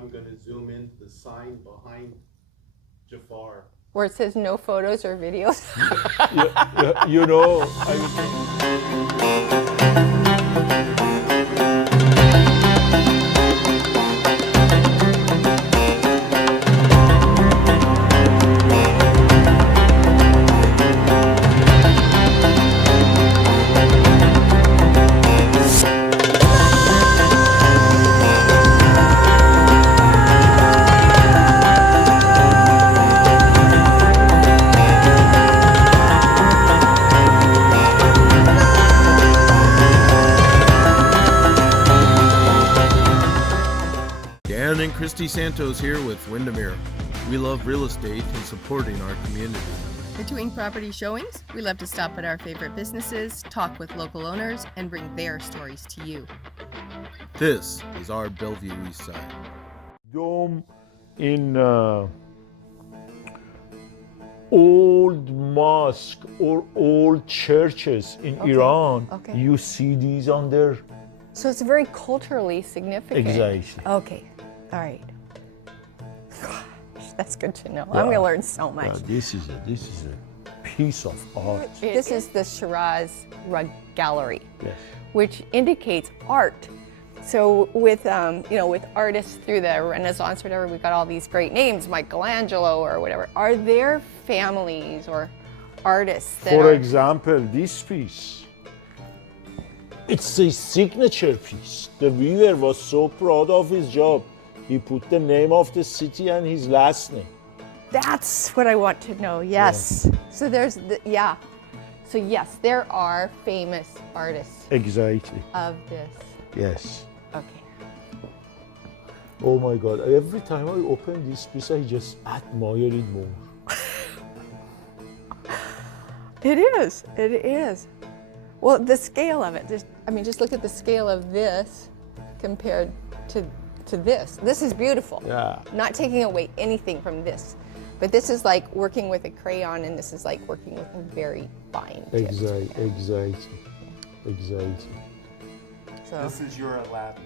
I'm going to zoom into the sign behind Jafar. Where it says no photos or videos. You know, Dan and Christy Santos here with Windermere. We love real estate and supporting our community. Between property showings, we love to stop at our favorite businesses, talk with local owners, and bring their stories to you. This is our Bellevue East Side. dome in old mosque or old churches in Iran, you see these on there. So it's very culturally significant. Exactly. Okay, all right. Gosh, that's good to know. I'm going to learn so much. This is a piece of art. This is the Shiraz Rug Gallery, Yes. which indicates art. So with with artists through the Renaissance, whatever, we've got all these great names, Michelangelo or whatever. Are there families or artists that For are... example, this piece, it's a signature piece. The weaver was so proud of his job, he put the name of the city and his last name. That's what I want to know, yes. So there's, So yes, there are famous artists Exactly, of this. yes. Okay. Oh my God, every time I open this piece, I just admire it more. It is. Well, the scale of it, just look at the scale of this compared to this. This is beautiful. Yeah. Not taking away anything from this. But this is like working with a crayon, and this is like working with a very fine tip. Exactly. So. This is your Aladdin.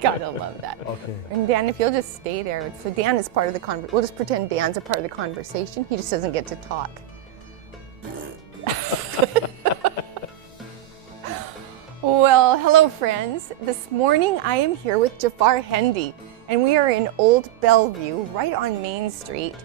Gotta love that. Okay. And Dan, if you'll just stay there. So Dan is part of the conversation. We'll just pretend Dan's a part of the conversation. He just doesn't get to talk. Well, hello friends. This morning I am here with Jafar Hendi, and we are in Old Bellevue, right on Main Street.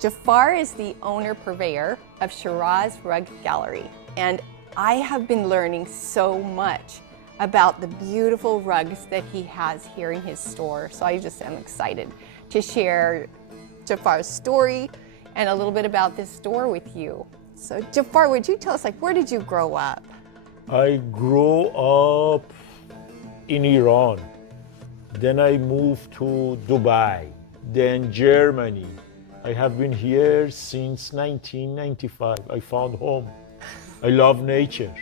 Jafar is the owner purveyor of Shiraz Rug Gallery, and I have been learning so much about the beautiful rugs that he has here in his store. So I just am excited to share Jafar's story and a little bit about this store with you. So Jafar, would you tell us, where did you grow up? I grew up in Iran. Then I moved to Dubai, then Germany. I have been here since 1995. I found home. I love nature.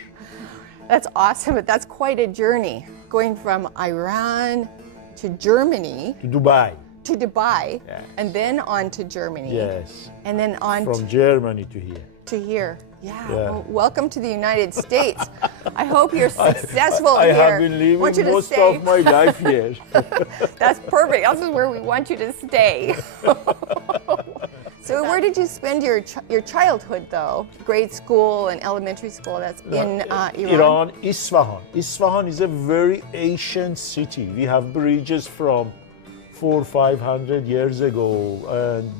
That's awesome, but that's quite a journey, going from Iran to Germany. To Dubai. To Dubai, Yes. and then on to Germany. Yes. And then on From Germany to here. to here. Yeah. Yeah. Well, welcome to the United States. I hope you're successful I here. have been Want you living to most stay. of my life here. That's perfect. This is where we want you to stay. So where did you spend your childhood, though? Grade school and elementary school. That's in Iran. Iran, Isfahan. Isfahan is a very ancient city. We have bridges from 400-500 years ago, and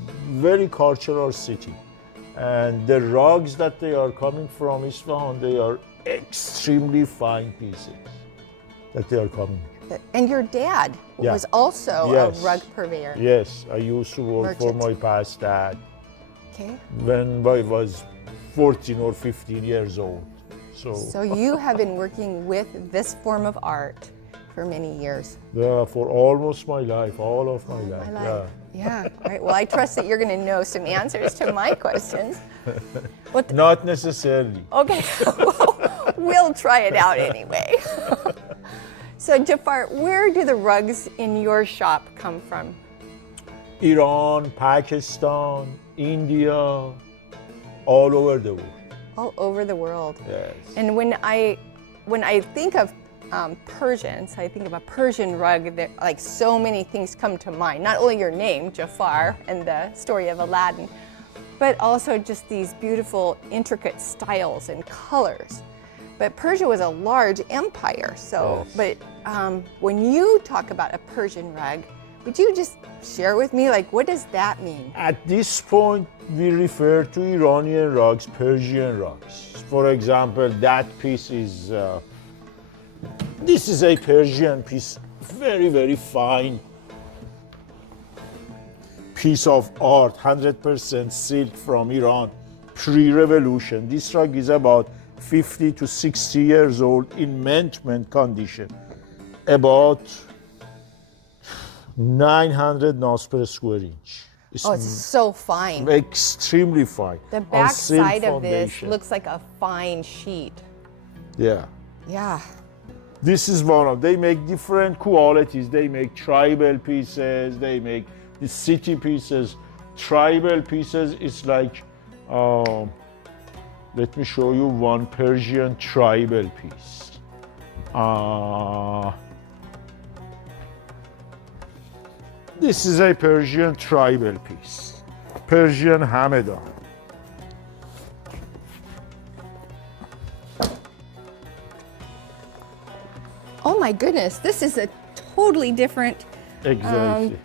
very cultural city. And the rugs that they are coming from Isfahan, they are extremely fine pieces that they are coming. And your dad Yeah. was also Yes. a rug purveyor. Yes, I used to work for Merchant. my past dad Okay. when I was 14 or 15 years old. So you have been working with this form of art for many years. Yeah, for almost my life, all of my life. My life. Yeah. All right. Well, I trust that you're going to know some answers to my questions. Not necessarily. Okay. Well, we'll try it out anyway. So Jafar, where do the rugs in your shop come from? Iran, Pakistan, India, all over the world. All over the world. Yes. And when I think of Persian, so I think of a Persian rug, that, like so many things come to mind. Not only your name, Jafar, and the story of Aladdin, but also just these beautiful, intricate styles and colors. But Persia was a large empire, so, Yes. but when you talk about a Persian rug, would you just share with me, like, what does that mean? At this point, we refer to Iranian rugs, Persian rugs. For example, that piece is, this is a Persian piece, very, very fine piece of art, 100% silk from Iran, pre-revolution. This rug is about 50 to 60 years old in mint condition, about 900 knots per square inch. Oh, it's so fine. Extremely fine. The On back silk side of this foundation. looks like a fine sheet. Yeah. Yeah. This is one of, they make different qualities. They make tribal pieces, they make the city pieces. Tribal pieces is like, let me show you one Persian tribal piece. This is a Persian tribal piece, Persian Hamadan. Oh my goodness, this is a totally different Exactly.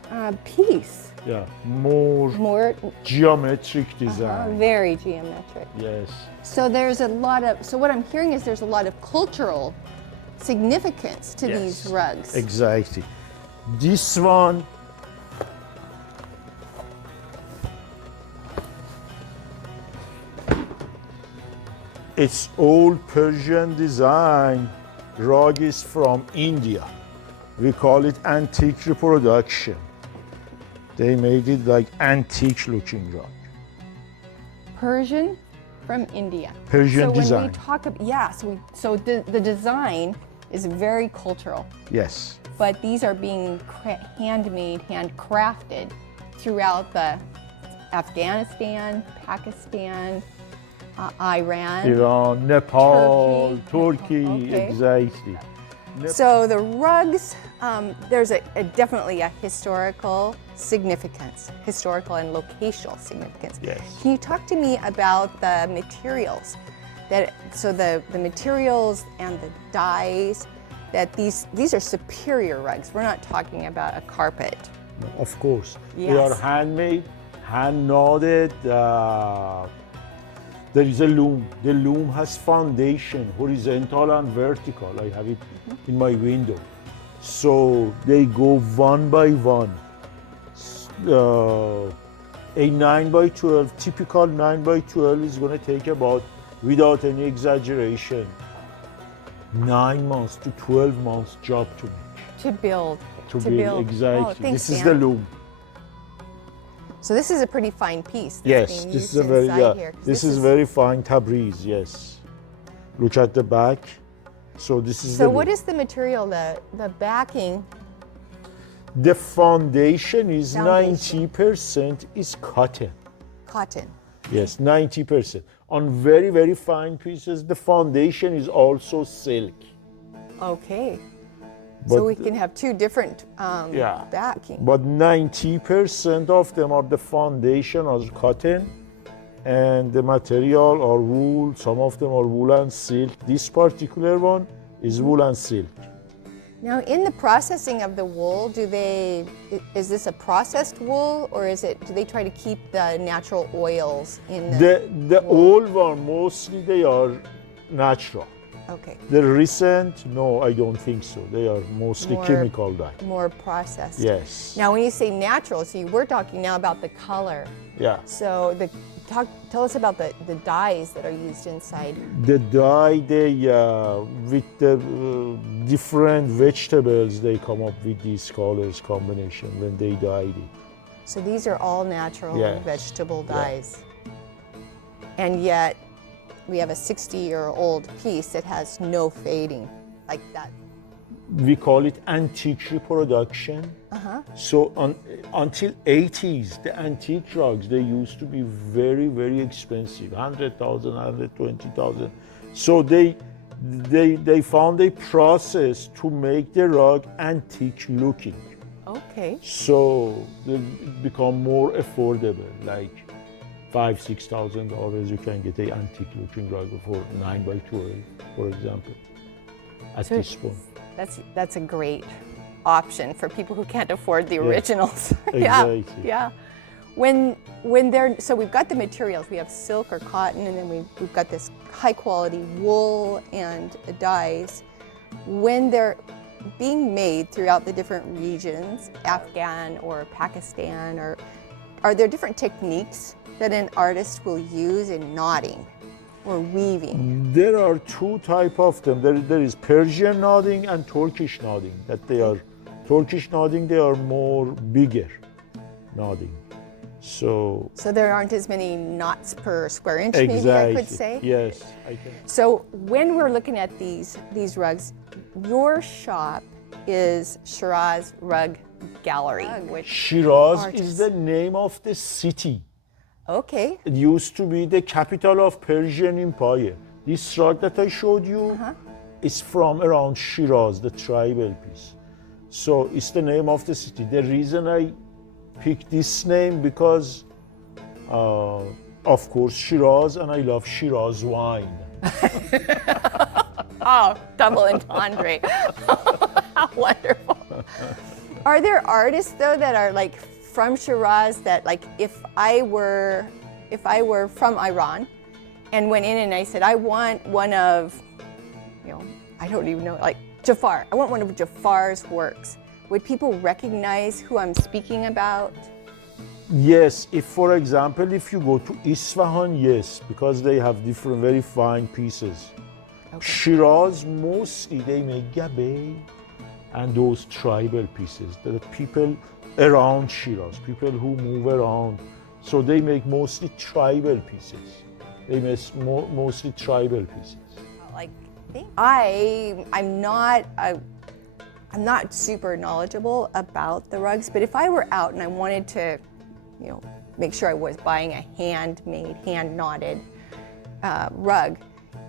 piece. Yeah, more More geometric design. very geometric. Yes. So there's a lot of, so what I'm hearing is there's a lot of cultural significance to these rugs. Exactly. This one, it's old Persian design. Rug is from India. We call it antique reproduction. They made it like antique looking rug. Persian from India. Persian so design. when we talk about, yeah, so the design is very cultural, Yes. but these are being handmade, handcrafted throughout the Afghanistan, Pakistan, Iran. Iran, Nepal, Turkey. Turkey, Okay. exactly. So the rugs, there's definitely a historical significance, historical and locational significance. Yes. Can you talk to me about the materials? So the materials and the dyes, that these are superior rugs. We're not talking about a carpet. Of course. Yes. They are handmade, hand knotted. There is a loom. The loom has foundation, horizontal and vertical. I have it in my window. So they go one by one. A 9 by 12, typical 9 by 12 is going to take about, without any exaggeration, 9 months to 12 months job to make. To build. To build, exactly. Oh, thanks, This is Dan. the loom. So this is a pretty fine piece. That's Yes, being this used is a very inside here. this is very fine Tabriz. Yes, look at the back. So this is So the what look. is the material? The backing. The foundation is Foundation. 90% is cotton. Cotton. Yes, 90%. On very very fine pieces, the foundation is also silk. Okay. But so we can have two different Yeah. backing. But 90% of them are the foundation are cotton, and the material are wool. Some of them are wool and silk. This particular one is wool and silk. Now, in the processing of the wool, is this a processed wool, or do they try to keep the natural oils in The old one, mostly they are natural. Okay, The recent, no, I don't think so. They are mostly More- chemical dye. more processed. Yes. Now, when you say natural, so we're talking now about the color. Yeah. So tell us about the dyes that are used inside. The dye, they with the different vegetables, they come up with these colors combination when they dyed it. So these are all natural Yes. vegetable Yeah. dyes. And yet, we have a 60-year-old piece that has no fading, like that. We call it antique reproduction. So until 80s, the antique rugs, they used to be very, very expensive, 100,000, 120,000. So they they found a process to make the rug antique looking. Okay. So they become more affordable, like $5,000-6,000 you can get an antique looking rug for 9 by 12, for example, at So this point. That's a great option for people who can't afford the originals. Exactly. Yeah. When so we've got the materials. We have silk or cotton, and then we've got this high quality wool and dyes. When they're being made throughout the different regions, Afghan or Pakistan, or are there different techniques that an artist will use in knotting or weaving? There are two types of them. There is Persian knotting and Turkish knotting. Turkish knotting, they are more bigger knotting. So there aren't as many knots per square inch, exactly. maybe I could say? Yes, I can. So when we're looking at these rugs, your shop is Shiraz Rug Gallery. Shiraz is the name of the city. Okay. It used to be the capital of Persian Empire. This rug that I showed you is from around Shiraz, the tribal piece. So it's the name of the city. The reason I picked this name because, of course, Shiraz, and I love Shiraz wine. Oh, double entendre. How wonderful. Are there artists though that are like from Shiraz that, like, if I were from Iran and went in and I said I want one of, I don't even know, like Jafar. I want one of Jafar's works. Would people recognize who I'm speaking about? Yes, for example, if you go to Isfahan, yes, because they have different, very fine pieces. Okay. Shiraz, mostly they make gabe and those tribal pieces. There are people around Shiraz, people who move around. So they make mostly tribal pieces. They make mostly tribal pieces. Like, I'm not super knowledgeable about the rugs, but if I were out and I wanted to, make sure I was buying a handmade, hand-knotted rug,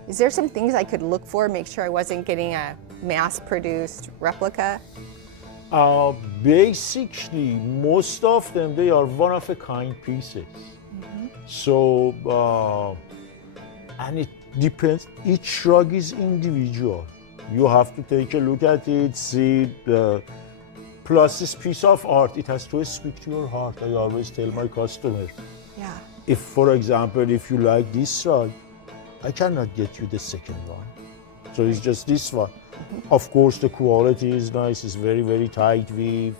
is there some things I could look for, make sure I wasn't getting a mass-produced replica? Basically, most of them, they are one-of-a-kind pieces. So, and it depends, each rug is individual. You have to take a look at it, see plus this piece of art, it has to speak to your heart. I always tell my customer. Yeah. If, for example, if you like this rug, I cannot get you the second one. So it's just this one. Of course, the quality is nice. It's very, very tight weave.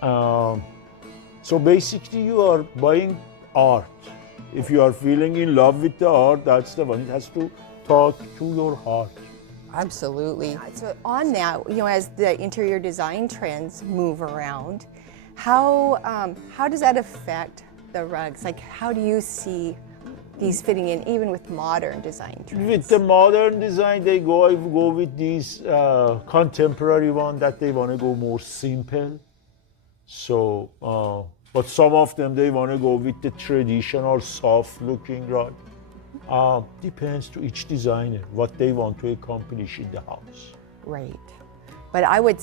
So basically, you are buying art. If you are feeling in love with the art, that's the one. It has to talk to your heart. Absolutely. So on that, as the interior design trends move around, how does that affect the rugs? Like, how do you see these fitting in, even with modern design trends? With the modern design, they go with these contemporary one that they want to go more simple. So, but some of them, they want to go with the traditional soft-looking rug. Depends to each designer what they want to accomplish in the house. Right. But I would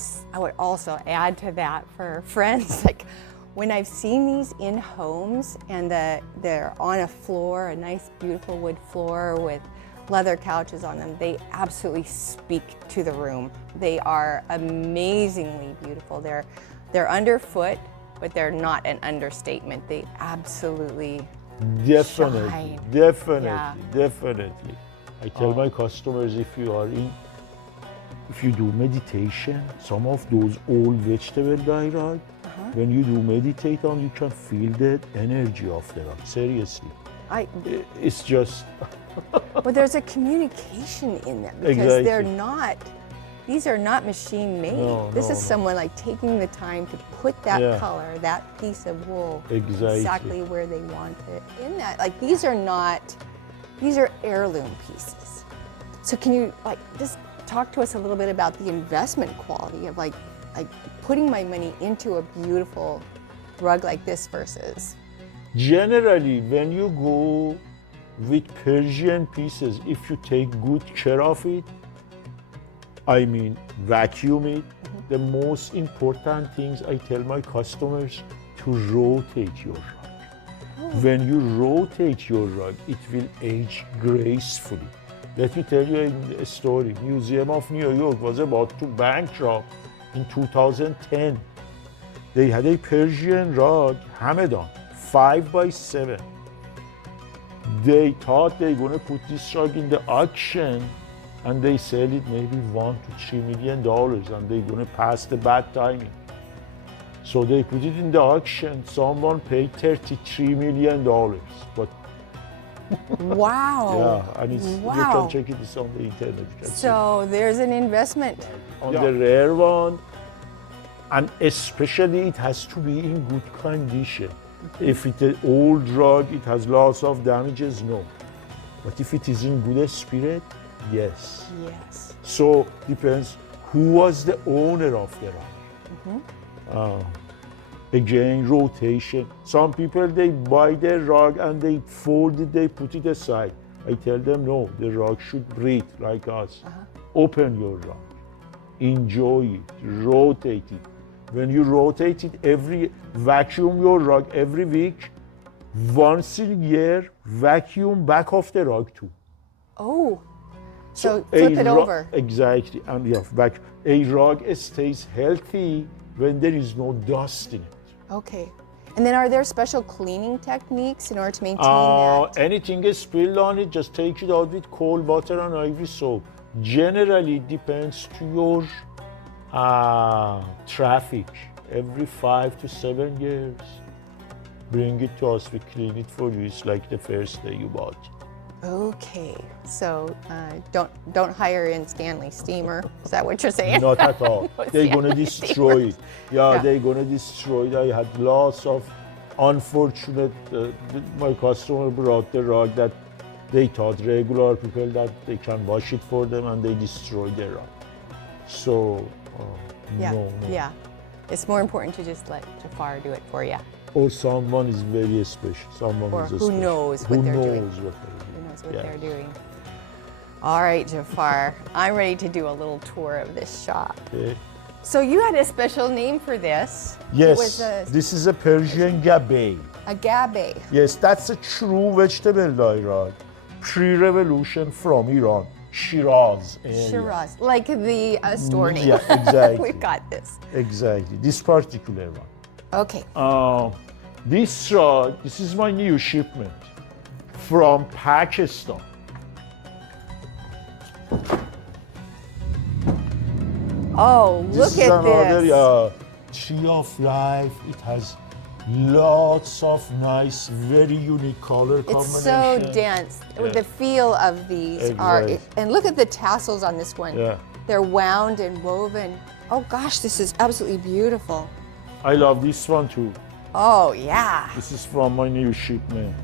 also add to that for friends, like when I've seen these in homes and they're on a floor, a nice beautiful wood floor with leather couches on them, they absolutely speak to the room. They are amazingly beautiful. They're underfoot, but they're not an understatement. They absolutely Definitely, shine. Definitely. I tell my customers, if you do meditation, some of those old vegetable dye rug, when you do meditate on, you can feel the energy of the rug. Seriously, it's just. But there's a communication in them because Exactly. These are not machine made. This is someone like taking the time to put that color, that piece of wool exactly where they want it. In that, like these are heirloom pieces. So can you just talk to us a little bit about the investment quality of like putting my money into a beautiful rug like this versus? Generally, when you go with Persian pieces, if you take good care of it, I mean vacuum it, the most important things I tell my customers to rotate your rug. When you rotate your rug, it will age gracefully. Let me tell you a story. Museum of New York was about to bankrupt in 2010. They had a Persian rug, Hamadan, 5x7. They thought they were going to put this rug in the auction and they sell it maybe $1 to $3 million and they're going to pass the bad timing. So they put it in the auction. Someone paid $33 million. But Wow. yeah, and you Wow. can check it, it's on the internet. You can see So there's an investment. it. On the rare one, and especially it has to be in good condition. If it's an old rug, it has lots of damages, no. But if it is in good spirit, yes. Yes. So depends who was the owner of the rug. Again, rotation. Some people, they buy their rug and they fold it, they put it aside. I tell them, no, the rug should breathe like us. Open your rug, enjoy it, rotate it. When you rotate it, vacuum your rug every week, once a year, vacuum back of the rug too. Oh, so a flip it rug- over. Exactly, and yeah, a rug stays healthy when there is no dust in it. Okay. And then are there special cleaning techniques in order to maintain that? Anything is spilled on it, just take it out with cold water and ivory soap. Generally, it depends to your traffic. Every 5 to 7 years, bring it to us, we clean it for you. It's like the first day you bought it. Okay. So don't hire in Stanley Steamer. Is that what you're saying? Not at all. They're gonna Stanley destroy it. Yeah. Yeah, they're gonna destroy it. I had lots of unfortunate, my customer brought the rug that they thought regular people that they can wash it for them and they destroy their rug. So, Yeah. no. Yeah. It's more important to just let Jafar do it for you. Or someone is very special. Someone Or is who special. knows Who what they're doing. knows what they're doing. Who knows what Yeah. they're doing. All right, Jafar. I'm ready to do a little tour of this shop. Okay. So you had a special name for this. It Yes, was this is a Persian gabe. a gabe. Yes, that's a true vegetable dye rug. Pre-revolution from Iran, Shiraz area. Shiraz, like the store name. Yeah, exactly. We've got this. Exactly, this particular one. Okay. This rug, this is my new shipment from Pakistan. Oh, This look is at another this. tree of life. It has lots of nice, very unique color combination. It's so dense. Yeah. The feel of these are, Exactly. and look at the tassels on this one. Yeah. They're wound and woven. Oh gosh, this is absolutely beautiful. I love this one too. Oh yeah. This is from my new shipment.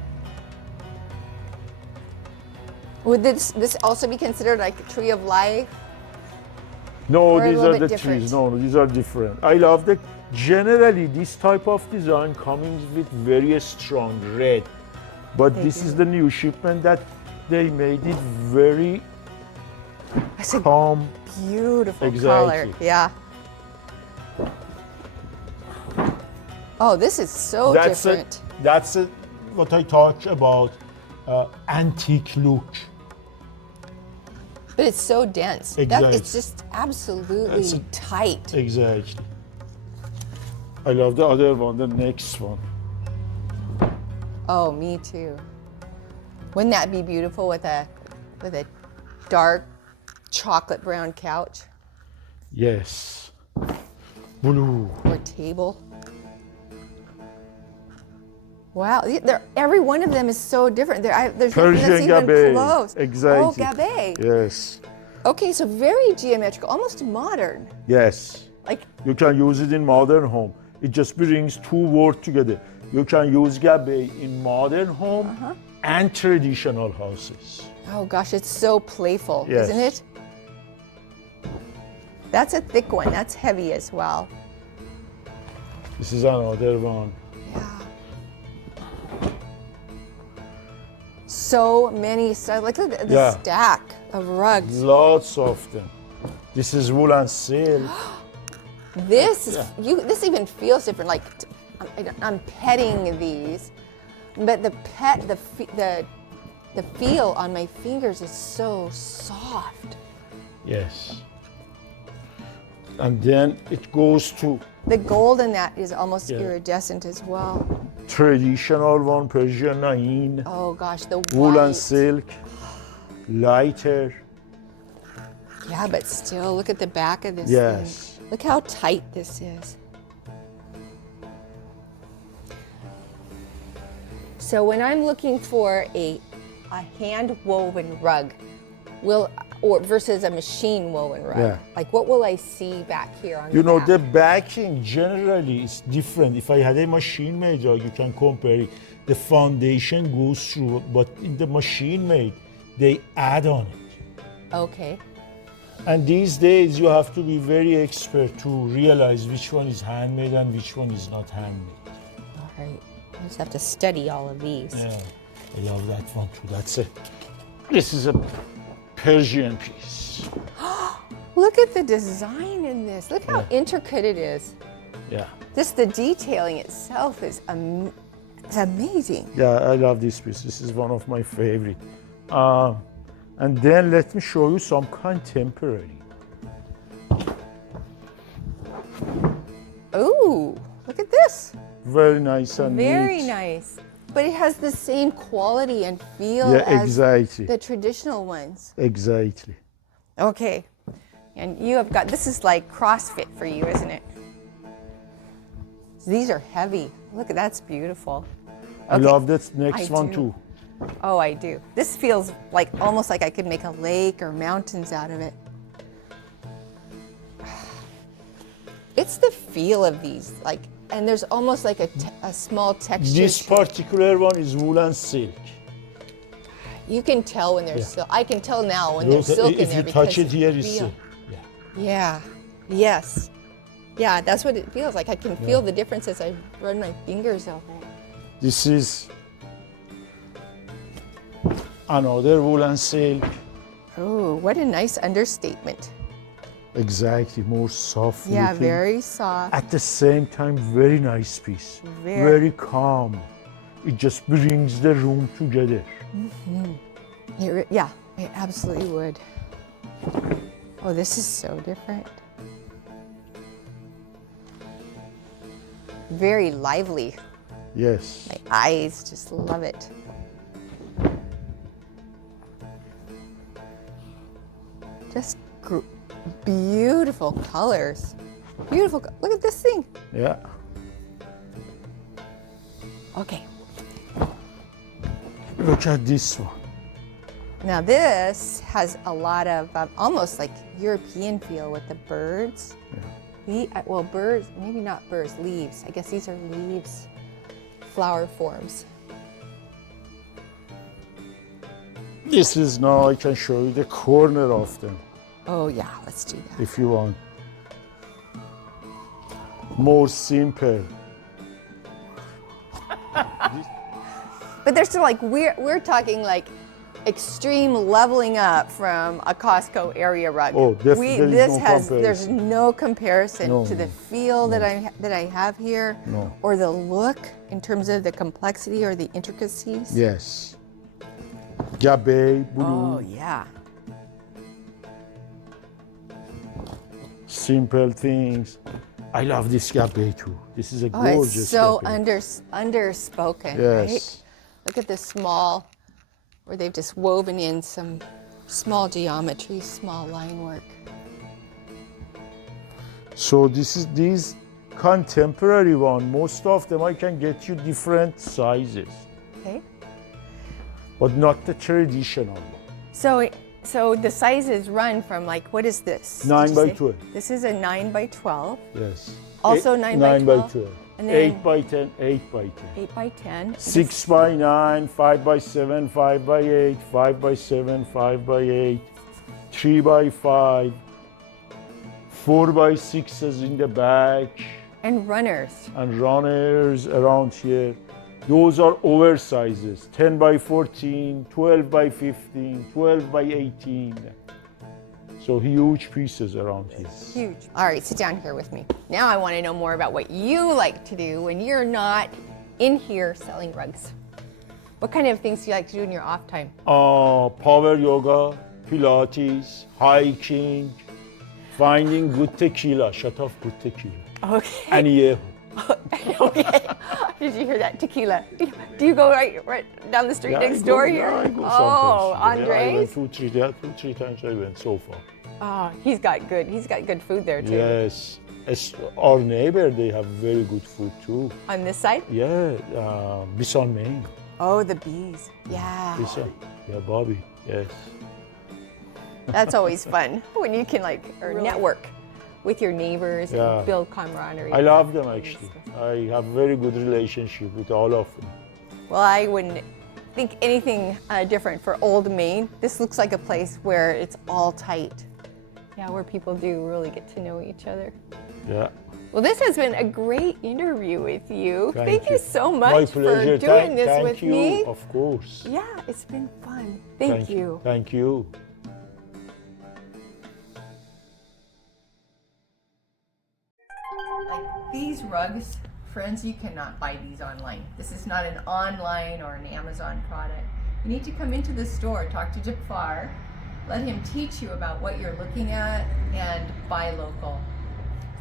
Would this also be considered like a tree of life? No, Or a these little are bit the trees. different? No, these are different. I love the, generally this type of design comes with very strong red. But They this do. is the new shipment that they made it very That's a calm. beautiful Exactly. color. Yeah. Oh, this is so That's different. what I talk about, antique look. But it's so dense. Exactly. It's just absolutely It's a- tight. Exactly. I love the other one, the next one. Oh, me too. Wouldn't that be beautiful with a dark chocolate brown couch Yes. Blue. or table? Wow, every one of them is so different. There's nothing that's Persian even gabe. close. Exactly. Oh, gabe. Yes. Okay, so very geometrical, almost modern. Yes. Like, You can use it in modern home. It just brings two words together. You can use gabe in modern home and traditional houses. oh gosh, it's so playful, Yes. isn't it? That's a thick one. That's heavy as well. This is another one. Yeah. so many styles. Look at the Yeah. stack of rugs. Lots of them. This is wool and silk. This is this even feels different. Like I'm petting these, but the feel on my fingers is so soft. Yes. And then it goes to The gold in that is almost Yeah. iridescent as well. traditional one, Persian nain, Oh gosh, the wool and white. silk, lighter. Yeah, but still, look at the back of this Yes. thing. Look how tight this is. So when I'm looking for a hand woven rug, versus a machine woven rug, Yeah. like what will I see back here on You the know, back? the backing generally is different. If I had a machine made rug, you can compare it. The foundation goes through, but in the machine made, they add on it. Okay. And these days, you have to be very expert to realize which one is handmade and which one is not handmade. All right. I just have to study all of these. Yeah, I love that one too. That's it. This is a Persian piece. Look at the design in this. Look how intricate it is. Yeah. Just the detailing itself is it's amazing. Yeah, I love this piece. This is one of my favorite. And then let me show you some contemporary. Ooh, look at this. Very nice and Very neat. nice. But it has the same quality and feel Yeah, as exactly. the traditional ones. Exactly. Okay. And you have got, this is like CrossFit for you, isn't it? These are heavy. Look at that's beautiful. I Okay. love that next I one do. too. Oh, I do. This feels like almost like I could make a lake or mountains out of it. It's the feel of these, like, and there's almost like a small texture. This particular one is wool and silk. You can tell when there's Yeah. silk. I can tell now when there's silk in If there you because touch it here, it's feel. silk. Yeah. Yeah. Yes. Yeah, that's what it feels like. I can feel the difference as I run my fingers over it. This is another wool and silk. Oh, what a nice understatement. Exactly, more soft. Yeah, looking. very soft. At the same time, very nice piece. Very calm. It just brings the room together. Yeah, it absolutely would. Oh, this is so different. Very lively. Yes. My eyes just love it. Just beautiful colors. Beautiful. Look at this thing. Yeah. Okay. Look at this one. Now this has a lot of almost like European feel with the birds. Well, birds, maybe not birds, leaves. I guess these are leaves, flower forms. This is now, I can show you the corner of them Oh yeah, let's do that. if you want. More simple. But they're still like, we're talking like extreme leveling up from a Costco area rug. Oh, definitely There's no comparison No, to the no, feel that I have here, No. or the look in terms of the complexity or the intricacies. Yes. Gabe, blue, Oh yeah. simple things. I love this gabe too. This is a Oh, gorgeous it's so gabe. underspoken, Yes. right? Look at the small, where they've just woven in some small geometry, small line work. So these contemporary one, most of them I can get you different sizes, Okay. but not the traditional one. So the sizes run from like, what is this? 9 Did you by say? 12. This is a 9 by 12, Yes. Also 9 by 12? 12. And then 8 by 10, 8 by 10. 8 by 10. 6 by 9, 5 by 7, 5 by 8, 5 by 7, 5 by 8, 3 by 5, 4 by 6 is in the back, And runners. and runners around here. Those are oversizes, 10 by 14, 12 by 15, 12 by 18. So huge pieces around here. Huge. All right, sit down here with me. Now I want to know more about what you like to do when you're not in here selling rugs. What kind of things do you like to do in your off time? Power yoga, Pilates, hiking, finding good tequila, shut off good tequila. Okay. Aniejo. Okay. Did you hear that? Tequila. Do you go right down the street next door here? Yeah, I go Oh, sometimes. Yeah, I Andres? went two, three times I went so far. Oh, he's got good food there too. Yes. Our neighbor, they have very good food too. On this side? Yeah, Bison, Maine. Oh, the bees. Yeah. Bison. Yeah, Bobby. Yes. That's always fun when you can network with your neighbors Yeah. and build camaraderie. I love them actually. I have very good relationship with all of them. Well, I wouldn't think anything different for Old Maine. This looks like a place where it's all tight. Yeah, where people do really get to know each other. Yeah. Well, this has been a great interview with you. Thank you so My much pleasure. for doing this Thank with you, me. of course. Yeah, it's been fun. Thank you. Thank you. Like these rugs, friends, you cannot buy these online. This is not an online or an Amazon product. You need to come into the store, talk to Jafar, let him teach you about what you're looking at, and buy local.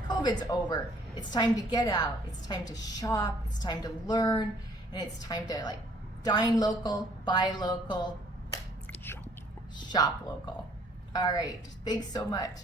COVID's over. It's time to get out. It's time to shop. It's time to learn. And it's time to dine local, buy local, shop local. All right. Thanks so much.